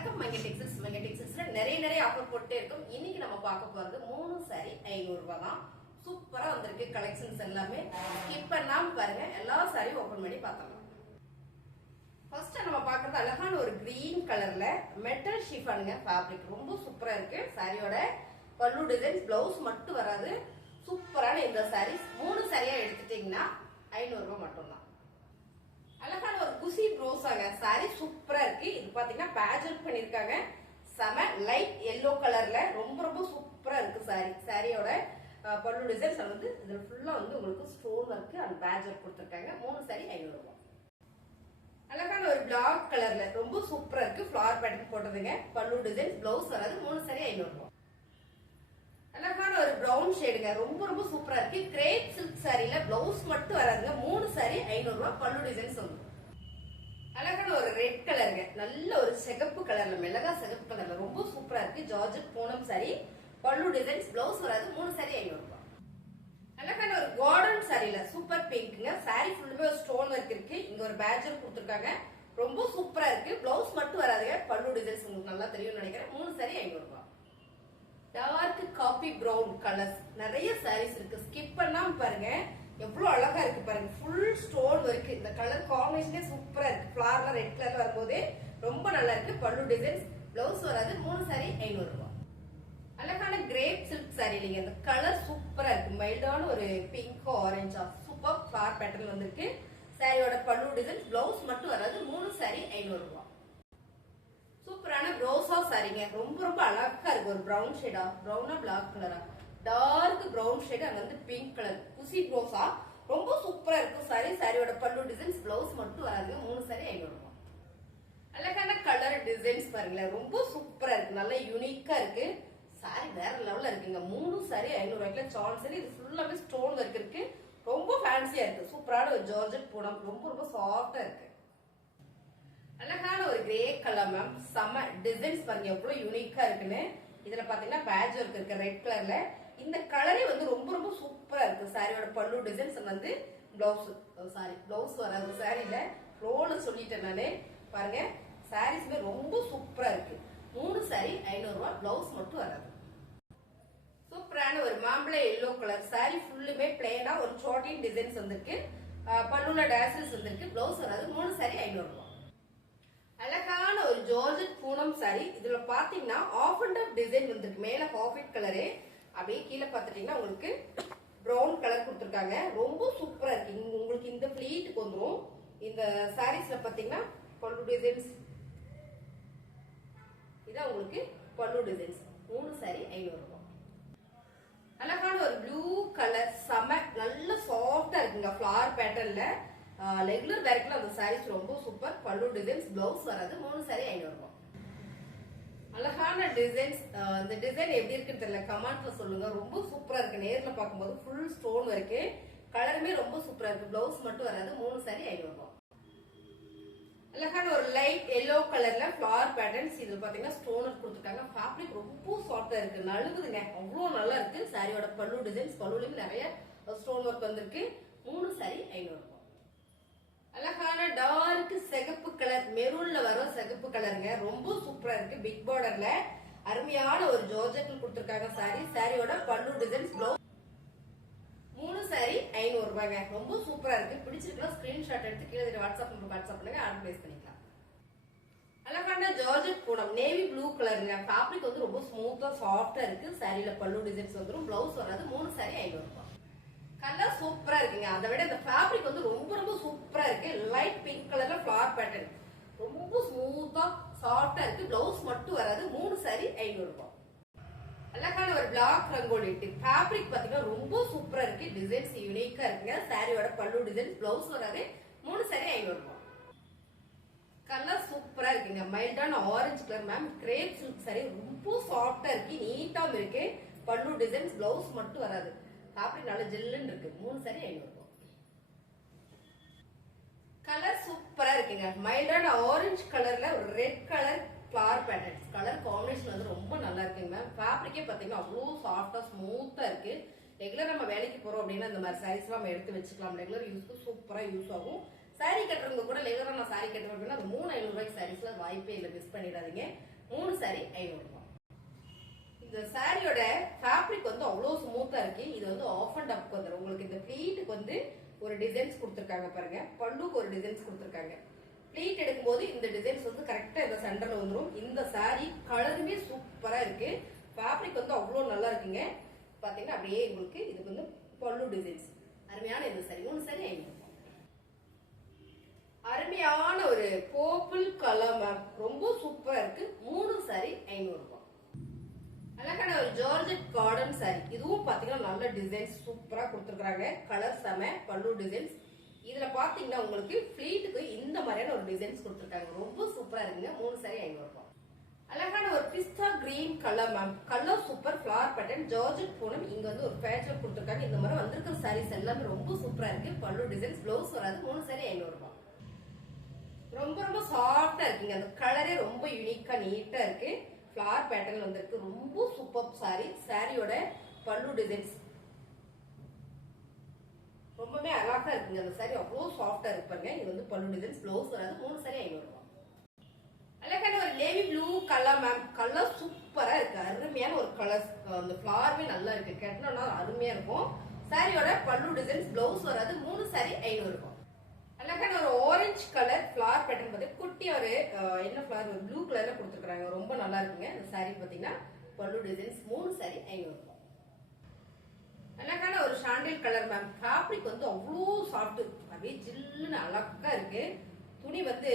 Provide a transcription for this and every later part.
வணக்கம் மங்க டெக்ஸ்டைல்ஸ்ல நிறைய ஆஃபர் போட்டே இருக்கும். இன்னைக்கு நம்ம பார்க்க போறது 3 சாரி 500 ரூபாய் தான். சூப்பரா வந்திருக்கு கலெக்ஷன்ஸ் எல்லாமே. ஸ்கிப் பண்ணாம பாருங்க, எல்லா சாரியும் ஓபன் பண்ணி பார்த்தலாம். ஃபர்ஸ்ட் நம்ம பார்க்கறது அழகான ஒரு கிரீன் கலர்ல மெட்டல் ஷிஃபானுங்க ஃபேப்ரிக். ரொம்ப சூப்பரா இருக்கு. சாரியோட பல்லு டிசைன்ஸ், பிளவுஸ் மட்டும் வராது. சூப்பரான இந்த சாரீஸ் 3 சாரியா எடுத்துட்டீங்கன்னா 500 ரூபாய் மட்டும் தான். அழகான ஒரு குசி ப்ரோஸாங்க சாரி சூப்பரா இருக்கு. இது பாத்தீங்கன்னா பேட்ச் ஒர்க் பண்ணிருக்காங்க. செம லைட் எல்லோ கலர்ல ரொம்ப சூப்பரா இருக்கு சாரி. சாரியோட பல்லு டிசைன்ஸ் வந்து இதுல ஃபுல்லா வந்து உங்களுக்கு stone work and patch work கொடுத்திருக்காங்க. 3 சாரி 500 ரூபாய். அழகான ஒரு பிளாக் கலர்ல ரொம்ப சூப்பரா இருக்கு. ஃபிளவர் பேட்டர்ன் போட்டதுங்க. பல்லு டிசைன்ஸ், பிளவுஸ் வராது. 3 சாரி 500 ரூபாய். அழகான ஒரு பிரவுன் ஷேடுங்க. ரொம்ப சூப்பரா இருக்கு. கிரேப் சில்க் சாரில பிளவுஸ் மட்டும் வராதுங்க. 3 சாரி 500 ரூபாய். பல்லு டிசைன்ஸ் வந்து அழகான ஒரு ரெட் கலருங்க. நல்ல ஒரு சிகப்பு கலர்ல, மிளகா சிகப்பு கலர்ல ரொம்ப சூப்பரா இருக்கு. ஜார்ஜெட் பூனம் சாரி, பல்லு டிசைன்ஸ், பிளவுஸ் வராது. 3 சாரி 500 ரூபாய். அழகான ஒரு கார்டன் சாரில சூப்பர் பிங்க்ங்க. சாரி ஃபுல்லுமே ஒரு ஸ்டோன் ஒர்க் இருக்கு. இங்க ஒரு பேட்ஜர் கொடுத்திருக்காங்க. ரொம்ப சூப்பரா இருக்கு. பிளவுஸ் மட்டும் வராதுங்க. பல்லு டிசைன்ஸ் உங்களுக்கு நல்லா தெரியும்னு நினைக்கிறேன். 3 சாரி 500 ரூபாய். டார்க் காபி பிரவுன் கலர்ஸ் நிறைய சாரீஸ் இருக்கு. ஸ்கிப் பண்ணாம பாருங்க, எவ்வளவு அழகா இருக்கு பாருங்க. ஃபுல் ஸ்டோன் இருக்கு. இந்த கலர் காம்பினேஷனே சூப்பரா இருக்கு. ஃபிளவர்ல ரெட் கலர்ல வரும்போது ரொம்ப நல்லா இருக்கு. பல்லு டிசைன்ஸ், பிளவுஸ் வராது. 3 சாரி 500 ரூபாய். அழகான கிரேப் சில்க் சாரி. நீங்க இந்த கலர் சூப்பரா இருக்கு. மைல்டான ஒரு பிங்க் ஆரஞ்சா சூப்பர் ஃபிளவர் பேட்டர்ன் வந்திருக்கு. சாரியோட பல்லு டிசைன்ஸ், பிளவுஸ் மட்டும் வராது. 3 சாரி 500 ரூபாய். சூப்பரான ரோசா சாரிங்க. ரொம்ப அழகா இருக்கு. ஒரு பிரவுன் ஷேடா, பிரவுனா பிளாக் கலரா, டார்க் பிரவுன் ஷேட், அங்க வந்து பிங்க் கலர் குசி ரோசா. ரொம்ப சூப்பரா இருக்கும் சாரி. சாரியோட பல்லு டிசைன்ஸ், பிளவுஸ் மட்டும் வராது. 3 சாரி 500 ரூபாய். அழகான கலர் டிசைன்ஸ் பாருங்களேன். ரொம்ப சூப்பரா இருக்கு. நல்ல யூனிக்கா இருக்கு. சாரி வேற லெவல்ல இருக்குங்க. 3 சாரி 500 ரூபாய்க்குல சான்ஸ் இல்லை. இது ஃபுல்லாவே ஸ்டோன் ஒர்க் இருக்கு. ரொம்ப ஃபேன்சியா இருக்கு. சூப்பரான ஒரு ஜார்ஜெட் பூனம். ரொம்ப சாஃப்டா இருக்கு. அழகான ஒரு கிரே கலர் மேம். செம டிசைன்ஸ் பாருங்க எவ்வளவு யூனிக்கா இருக்குன்னு. இதுல பாத்தீங்கன்னா பேட்ச் ஒர்க் இருக்கு ரெட் கலர்ல. இந்த கலரே வந்து ரொம்ப சூப்பரா இருக்கு. சாரியோட பல்லு டிசைன்ஸ் வந்து பிளவுஸ், சாரி பிளவுஸ் வராது சாரியில. ஃப்ளோல சொல்லிட்டேன் நானே. பாருங்க சாரீஸ்மே ரொம்ப சூப்பரா இருக்கு. 3 சாரி 500 ரூபாய். பிளவுஸ் மட்டும் வராது. சூப்பரான ஒரு மாம்பழ எல்லோ கலர் சாரி. ஃபுல்லுமே பிளேனா ஒரு சாட்டின் டிசைன்ஸ் வந்திருக்கு. பல்லுல டேசல்ஸ் வந்திருக்கு. பிளவுஸ் வராது. 3 சாரி 500 ரூபாய். அழகான ஒரு ஜார்ஜெட் பூனம் சாரி. இதுல பாத்தீங்கன்னா ஆஃப் அண்ட் ஆஃப் டிசைன் வந்திருக்கு. மேல காஃபிட் கலரு, அப்படியே கீழே பாத்துட்டீங்கன்னா உங்களுக்கு பிரவுன் கலர் கொடுத்துருக்காங்க. ரொம்ப சூப்பரா இருக்கு. உங்களுக்கு இந்த பிளீட்டுக்கு வந்துடும். இந்த சாரீஸ்ல பாத்தீங்கன்னா பல்லு டிசைன்ஸ், இதான் உங்களுக்கு பல்லு டிசைன்ஸ். 3 சாரி 500 ரூபாய். அழகான ஒரு ப்ளூ கலர் செம நல்ல சாஃப்டா இருக்குங்க. ஃபிளவர் பேட்டர்ன்ல ரெகுலர் வேர்க்குல அந்த சாரீஸ் ரொம்ப சூப்பர். பல்லு டிசைன்ஸ், பிளவுஸ் வராது. 3 சாரி 500 ரூபாய். அழகான டிசைன்ஸ். இந்த டிசைன் எப்படி இருக்குன்னு தெரியல, கமெண்ட்ல சொல்லுங்க. ரொம்ப சூப்பரா இருக்கு. நேர்ல பார்க்கும்போது ஃபுல் ஸ்டோன் இருக்கு. கலருமே ரொம்ப சூப்பரா இருக்கு. பிளவுஸ் மட்டும் வராது. 3 சாரி 500 ரூபாய். அழகான ஒரு லைட் எல்லோ கலர்ல ஃபிளவர் பேட்டர்ன்ஸ். இது பாத்தீங்கன்னா ஸ்டோன் ஒர்க் கொடுத்துருக்காங்க. ஃபேப்ரிக் ரொம்ப சாஃப்டா இருக்கு. நழுகுதுங்க. அவ்வளவு நல்லா இருக்கு. சாரியோட பல்லு டிசைன்ஸ், பல்லுலயும் நிறைய ஸ்டோன் ஒர்க் வந்திருக்கு. 3 சாரி 500 ரூபாய். அழகான டார்க் சிகப்பு கலர், மெரூன்ல வர சிகப்பு கலருங்க. ரொம்ப சூப்பரா இருக்கு. பிக் பார்டர்ல அருமையான ஒரு ஜார்ஜெட் கொடுத்திருக்காங்க சாரி. சாரியோட பல்லு டிசைன்ஸ், பிளவுஸ். 3 சாரி 500 ரூபாய்ங்க. ரொம்ப சூப்பரா இருக்கு. பிடிச்சிருக்கா ஸ்கிரீன்ஷாட் எடுத்து கீழே வாட்ஸ்அப் நம்பர் வாட்ஸ்அப் பண்ணுங்க. ஆர்டர் பிளேஸ் பண்ணிக்கலாம். அழகான ஜார்ஜெட் பூனம் நேவி ப்ளூ கலருங்க. ஃபேப்ரிக் வந்து ரொம்ப ஸ்மூத்தா சாஃப்டா இருக்கு. சாரியில பல்லு டிசைன்ஸ் வந்துடும். பிளவுஸ் வராது. 3 சாரி 500 ரூபாய். கலர் சூப்பரா இருக்குங்க. அதை விட இந்த ஃபேப்ரிக் வந்து ரொம்ப சூப்பரா இருக்கு. லைட் பிங்க் கலர்ல ஃபிளவர் பேட்டர்ன். ரொம்ப ஸ்மூத்தா சாஃப்டா இருக்கு. பிளவுஸ் மட்டும் வராது. 3 சாரி 500 ரூபாய். அழகான ஒரு பிளாக் ரங்கோலி ஃபேப்ரிக் பாத்தீங்கன்னா ரொம்ப சூப்பரா இருக்கு. டிசைன்ஸ் யூனிக்கா இருக்குங்க. சாரியோட பல்லு டிசைன்ஸ், பிளவுஸ் வராது. 3 சாரி 500 ரூபாய். கலர் சூப்பரா இருக்குங்க. மைல்டான orange colour ma'am. Crepe silk sari. ரொம்ப சாஃப்டா இருக்கு. நீட்டாவும் இருக்கு. பல்லு டிசைன்ஸ், பிளவுஸ் மட்டும் வராது. ஃபேப்ரிக் நல்ல ஜெல்லுன்னு இருக்கு. 3 சாரி 500 ரூபாய். கலர் சூப்பரா இருக்குங்க. மைல்டான ஆரஞ்சு கலர்ல ஒரு red colour flower patterns. Colour combination வந்து ரொம்ப நல்லா இருக்குங்க. ஃபேப்ரிக்கே பாத்தீங்கன்னா அவ்வளவு சாஃப்டா ஸ்மூத்தா இருக்கு. ரெகுலர் நம்ம வேலைக்கு போறோம் அப்படின்னா இந்த மாதிரி சாரீஸ் நம்ம எடுத்து வச்சுக்கலாம். ரெகுலர் யூஸ்க்கு சூப்பரா யூஸ் ஆகும். சாரி கட்டுறவங்க கூட ரெகுலரா நான் சாரி கட்டுறேன் அப்படின்னா அது 3,500 ரூபாய்க்கு சாரீஸ்ல வாய்ப்பே இல்லை, மிஸ் பண்ணிடாதீங்க. 3 சாரி 500 ரூபாய். இந்த சாரியோட ஃபேப்ரிக் வந்து அவ்வளவு ஸ்மூத்தா இருக்கு. இது வந்து ஆஃப் அண்ட் அப் வந்துடும். உங்களுக்கு இந்த ப்ளீட்டுக்கு வந்து ஒரு டிசைன்ஸ் கொடுத்துருக்காங்க பாருங்க, பல்லுக்கு ஒரு டிசைன்ஸ் கொடுத்துருக்காங்க. ப்ளீட் எடுக்கும்போது இந்த டிசைன்ஸ் வந்து கரெக்டா இந்த சென்டர்ல வந்துடும். இந்த சாரி கலருமே சூப்பரா இருக்கு. ஃபேப்ரிக் வந்து அவ்வளவு நல்லா இருக்குங்க. பாத்தீங்கன்னா அப்படியே உங்களுக்கு இதுக்கு வந்து பல்லு டிசைன்ஸ் அருமையான இந்த சாரி. 3 சாரி 500 ரூபாய். அருமையான ஒரு பர்பிள் கலர் மேம், ரொம்ப சூப்பரா இருக்கு. 3 சாரி 500 ரூபாய். அழகான ஒரு ஜார்ஜெட் கார்டன் சாரி. இதுவும் பாத்தீங்கன்னா நல்ல டிசைன்ஸ் சூப்பரா கொடுத்துருக்காங்க. கலர் செம, பல்லு டிசைன்ஸ். இதுல பாத்தீங்கன்னா உங்களுக்கு ஃபிளீட்டுக்கு இந்த மாதிரியான ஒரு டிசைன்ஸ் கொடுத்துருக்காங்க. ரொம்ப சூப்பரா இருக்குங்க. 3 சாரி 500 ரூபாய். அழகான ஒரு பிஸ்தா green colour ma'am, colour super, flower pattern, georgette Poonam. இங்க வந்து ஒரு பேட்ச் ஒர்க் கொடுத்துருக்காங்க. இந்த மாதிரி வந்திருக்கிற சாரீஸ் எல்லாமே ரொம்ப சூப்பரா இருக்கு. பல்லு டிசைன்ஸ், பிளவுஸ் வராது. 3 சாரி 500 ரூபாய். ரொம்ப ரொம்ப சாஃப்டா இருக்குங்க. அந்த கலரே ரொம்ப யூனிக்கா நீட்டா இருக்கு. ஃபிளவர் பேட்டர்ன் வந்திருக்கு. ரொம்ப சூப்பர் சாரி. சாரியோட பல்லு டிசைன்ஸ் ரொம்பவே அழகா இருக்குங்க. அந்த சாரி அவ்வளவு சாஃப்டா இருப்பாங்க. இது வந்து பல்லு டிசைன்ஸ், பிளவுஸ் வராது. 3 சாரி 500 ரூபாய். அழகான ஒரு navy blue colour ma'am, colour சூப்பரா இருக்கு. அருமையான ஒரு கலர். அந்த ஃபிளவருமே நல்லா இருக்கு. கட்டணும்னா அருமையா இருக்கும். சாரியோட பல்லு டிசைன்ஸ், பிளவுஸ் வராது. 3 சாரி 500 ரூபாய். அழகான ஒரு ஆரஞ்சு கலர் ஃபிளவர் பேட்டர்ன் பார்த்து குட்டி ஒரு என்ன ஃபிளவர், ஒரு ப்ளூ கலர்ல கொடுத்துருக்காங்க. ரொம்ப நல்லா இருக்குங்க. இந்த சாரி பாத்தீங்கன்னா பல்லு டிசைன்ஸ். 3 சாரி 500 ரூபாய். அழகான ஒரு சாண்டில் கலர் மேம், ஃபேப்ரிக் வந்து அவ்வளோ சாஃப்ட், அப்படியே ஜில்லுன்னு அழகா இருக்கு. துணி வந்து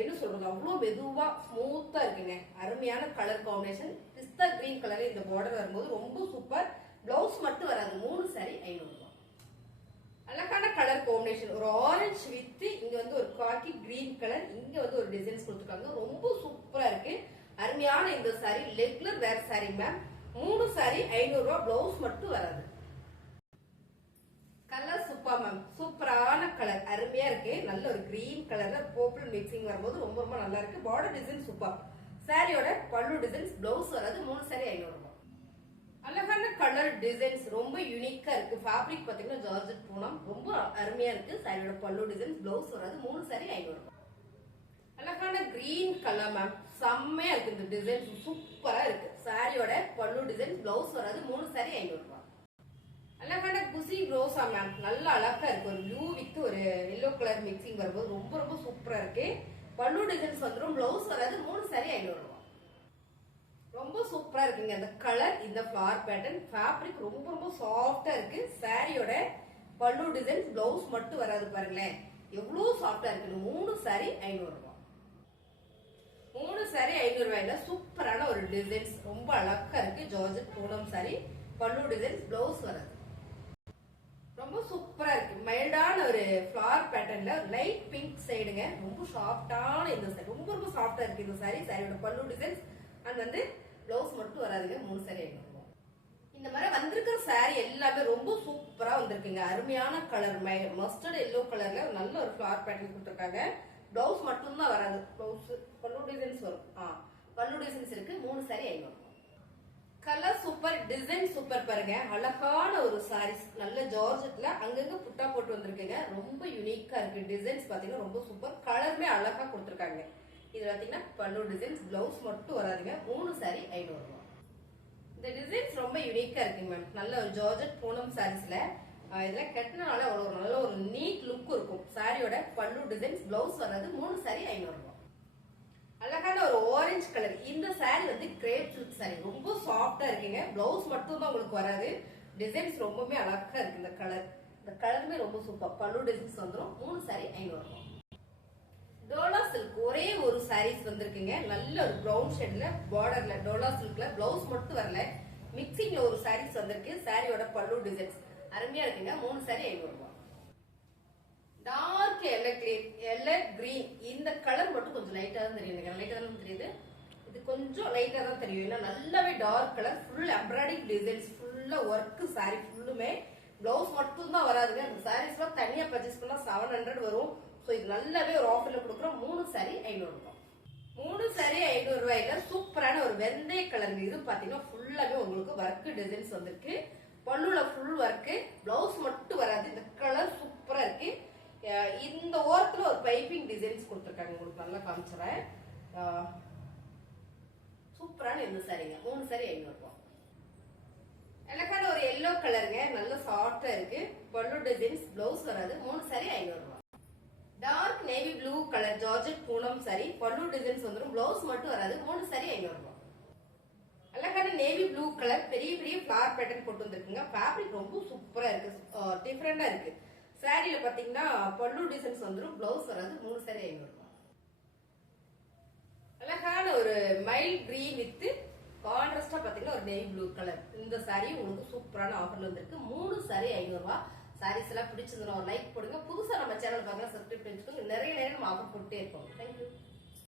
என்ன சொல்றது, அவ்வளோ மெதுவா ஸ்மூத்தா இருக்குங்க. அருமையான கலர் காம்பினேஷன். பிஸ்தா கிரீன் கலர் இந்த பார்டர் வரும்போது ரொம்ப சூப்பர். பிளவுஸ் மட்டும் வராது. 3 சாரி 500 ரூபாய். அழகான கலர் காம்பினேஷன். ஒரு ஆரஞ்சு வித் இங்க வந்து ஒரு காக்கி கிரீன் கலர், இங்க வந்து ஒரு டிசைன்ஸ் கொடுத்துருக்காங்க. ரொம்ப சூப்பரா இருக்கு. அருமையான இந்த சாரி ரெகுலர் வேர் சாரி மேம். 3 சாரி 500 ரூபாய். பிளவுஸ் மட்டும் வராது. கலர் சூப்பர் மேம், சூப்பரான கலர், அருமையா இருக்கு. நல்ல ஒரு கிரீன் கலர்ல பர்பிள் மிக்சிங் வரும்போது ரொம்ப ரொம்ப நல்லா இருக்கு. Border design super. சாரியோட பல்லு டிசைன்ஸ், பிளவுஸ் வராது. 3 சாரி 500 ரூபாய். அழகான கலர் டிசைன்ஸ் ரொம்ப யூனிக்கா இருக்கு. ஃபேப்ரிக் பாத்தீங்கன்னா ஜார்ஜெட் பூனம், ரொம்ப அருமையா இருக்கு. சாரியோட பல்லு டிசைன்ஸ், பிளவுஸ் வராது. 3 சாரி 500 ரூபாய். அழகான கிரீன் கலர் மேம், செம்மையா இருக்கு. இந்த டிசைன்ஸ் சூப்பரா இருக்கு. சாரியோட பல்லு டிசைன்ஸ், பிளவுஸ் வராது. 3 சாரி 500 ரூபாய். அழகான குசி ரோசா மேம், நல்ல அழகா இருக்கு. ஒரு ப்ளூ வித் ஒரு எல்லோ கலர் மிக்சிங் வரும்போது ரொம்ப ரொம்ப சூப்பரா இருக்கு. பல்லு டிசைன்ஸ் வந்துடும். பிளவுஸ் வராது. 3 சாரி 500 ரூபாய். ரொம்ப சூப்பரா இருக்குங்க. அந்த கலர், இந்த ஃபிளவர் பேட்டர்ன், ஃபேப்ரிக் ரொம்ப ரொம்ப சாஃப்டா இருக்கு. சாரியோட பல்லு டிசைன்ஸ், பிளவுஸ் மட்டும் வராது. பாருங்களேன் எவ்வளவு சாஃப்டா இருக்கு. 3 சாரி 500 ரூபாய். 3 சாரி 500 ரூபாயில சூப்பரான ஒரு டிசைன்ஸ் ரொம்ப அழகா இருக்கு. ஜார்ஜெட் பூனம் சாரி, பல்லு டிசைன்ஸ், பிளவுஸ் வராது. ரொம்ப சூப்பரா இருக்கு. மைல்டான ஒரு ஃபிளவர் பேட்டர்ன்ல லைட் பிங்க் சைடுங்க. ரொம்ப சாஃப்டான இந்த சாரி, ரொம்ப ரொம்ப சாஃப்டா இருக்கு இந்த சாரி. சாரியோட பல்லு டிசைன்ஸ் அண்ட் வந்து பிளவுஸ் மட்டும் வராதுங்க. 3 சாரி 500 ரூபாய். இந்த மாதிரி வந்திருக்கிற சாரி எல்லாமே ரொம்ப சூப்பரா வந்திருக்குங்க. அருமையான கலர், மஸ்டர்ட் எல்லோ கலர்ல நல்ல ஒரு ஃபிளவர் பேட்டர்ன் கொடுத்துருக்காங்க. பிளவுஸ் மட்டும் தான் வராது. பிளவுஸ் பல்லு டிசைன்ஸ் வரும். பல்லு டிசைன்ஸ் இருக்கு. 3 சாரி 500 ரூபாய். Colour super, design super. பாருங்க அழகான ஒரு சாரீஸ், நல்ல ஜார்ஜெட்ல அங்கங்க புட்டா போட்டு வந்திருக்குங்க. ரொம்ப யூனிக்கா இருக்கு. டிசைன்ஸ் பாத்தீங்கன்னா ரொம்ப சூப்பர். கலருமே அழகா கொடுத்துருக்காங்க. இது பாத்தீங்கன்னா பல்லு டிசைன்ஸ், பிளவுஸ் மட்டும் வராதுங்க. 3 சாரி 500 ரூபாய். இந்த டிசைன்ஸ் ரொம்ப யூனிக்கா இருக்குங்க மேம். நல்ல ஒரு ஜார்ஜெட் பூனம் சாரீஸ்ல இதெல்லாம் கட்டினால ஒரு நல்ல ஒரு நீட் லுக் இருக்கும். சாரியோட பல்லு டிசைன்ஸ், பிளவுஸ் வராது. 3 சாரி 500 ரூபாய். அழகான ஒரு ஆரஞ்சு கலர். இந்த சாரி வந்து கிரேப் சில்க் சாரி, ரொம்ப சாஃப்டா இருக்குங்க. பிளவுஸ் மட்டும் தான் உங்களுக்கு வராது. டிசைன்ஸ் ரொம்பவே அழகா இருக்கு. இந்த கலர், இந்த கலருமே ரொம்ப சூப்பர். பல்லு டிசைன்ஸ் வந்துடும். 3 சாரி 500 ரூபாய். டோலா சில்க் ஒரே ஒரு சாரீஸ் வந்திருக்குங்க. நல்ல ஒரு பிரவுன் ஷேட்ல பார்டர்ல டோலா சில்க்ல, பிளவுஸ் மட்டும் வரல. மிக்சிங்ல ஒரு சாரீஸ் வந்திருக்கு. சாரியோட பல்லு டிசைன்ஸ் அருமையா இருக்குங்க. 3 சாரி 500 ரூபாய். Dark yellow green. இந்த கலர் மட்டும் கொஞ்சம் லைட்டா தான் தெரியும். எனக்கு லைட்டா தான் தெரியுது. இது கொஞ்சம் லைட்டா தான் தெரியும். ஏன்னா நல்லாவே dark colour, full embroidering designs, ஃபுல்லா ஒர்க் சாரி ஃபுல்லுமே. பிளவுஸ் மட்டும் தான் வராதுங்க. இந்த சாரீஸ் எல்லாம் தனியா பர்ச்சேஸ் பண்ணா 700 வரும். சோ இது நல்லாவே ஒரு ஆஃபர்ல கொடுக்குறோம். 3 சாரி 500 ரூபாய். 3 சாரி 500 ரூபாயில சூப்பரான ஒரு வெந்தய கலர். இது பாத்தீங்கன்னா ஃபுல்லாவே உங்களுக்கு ஒர்க் டிசைன்ஸ் வந்திருக்கு. பல்லுல ஃபுல் ஒர்க், பிளவுஸ் மட்டும் வராது. இந்த கலர் சூப்பரா இருக்கு. இந்த ஓரத்துல ஒரு பைப்பிங் டிசைன்ஸ் கொடுத்துருக்காங்க, உங்களுக்கு நல்லா காமிச்சுறேன். சூப்பரான இந்த சாரிங்க, 3 சாரி 500 ரூபாய். எனக்கான ஒரு எல்லோ கலருங்க, நல்ல சாஃப்டா இருக்கு. பல்லு டிசைன்ஸ், பிளவுஸ் வராது. 3 சாரி 500 ரூபாய். Dark navy blue colour georgette Poonam sari, பல்லு டிசைன்ஸ் வந்துடும், பிளவுஸ் மட்டும் வராது. 3 சாரி 500 ரூபாய். அழகான நேவி ப்ளூ கலர் பெரிய பெரிய ஃபிளவர் பேட்டர்ன் போட்டு வந்திருக்குங்க. ஃபேப்ரிக் ரொம்ப சூப்பரா இருக்கு, டிஃபரெண்டா இருக்கு. சாரியில பாத்தீங்கன்னா பல்லு டிசைன்ஸ் வந்துடும், பிளவுஸ் வராது. 3 சாரி 500 ரூபாய். அழகான ஒரு மைல் கிரீன் வித் கான்ட்ராஸ்டா பாத்தீங்கன்னா ஒரு நேவி ப்ளூ கலர். இந்த சாரி உங்களுக்கு சூப்பரான ஆஃபர்ல வந்திருக்கு. 3 சாரி 500 ரூபாய். சாரீஸ் எல்லாம் பிடிச்சதுன்னா ஒரு லைக் போடுங்க. புதுசா நம்ம சேனல் பார்க்கலாம், சப்ஸ்கிரைப் பண்ணிக்கோங்க. நிறைய நம்ம ஆஃபர் போட்டே இருக்கோம். தேங்க்யூ.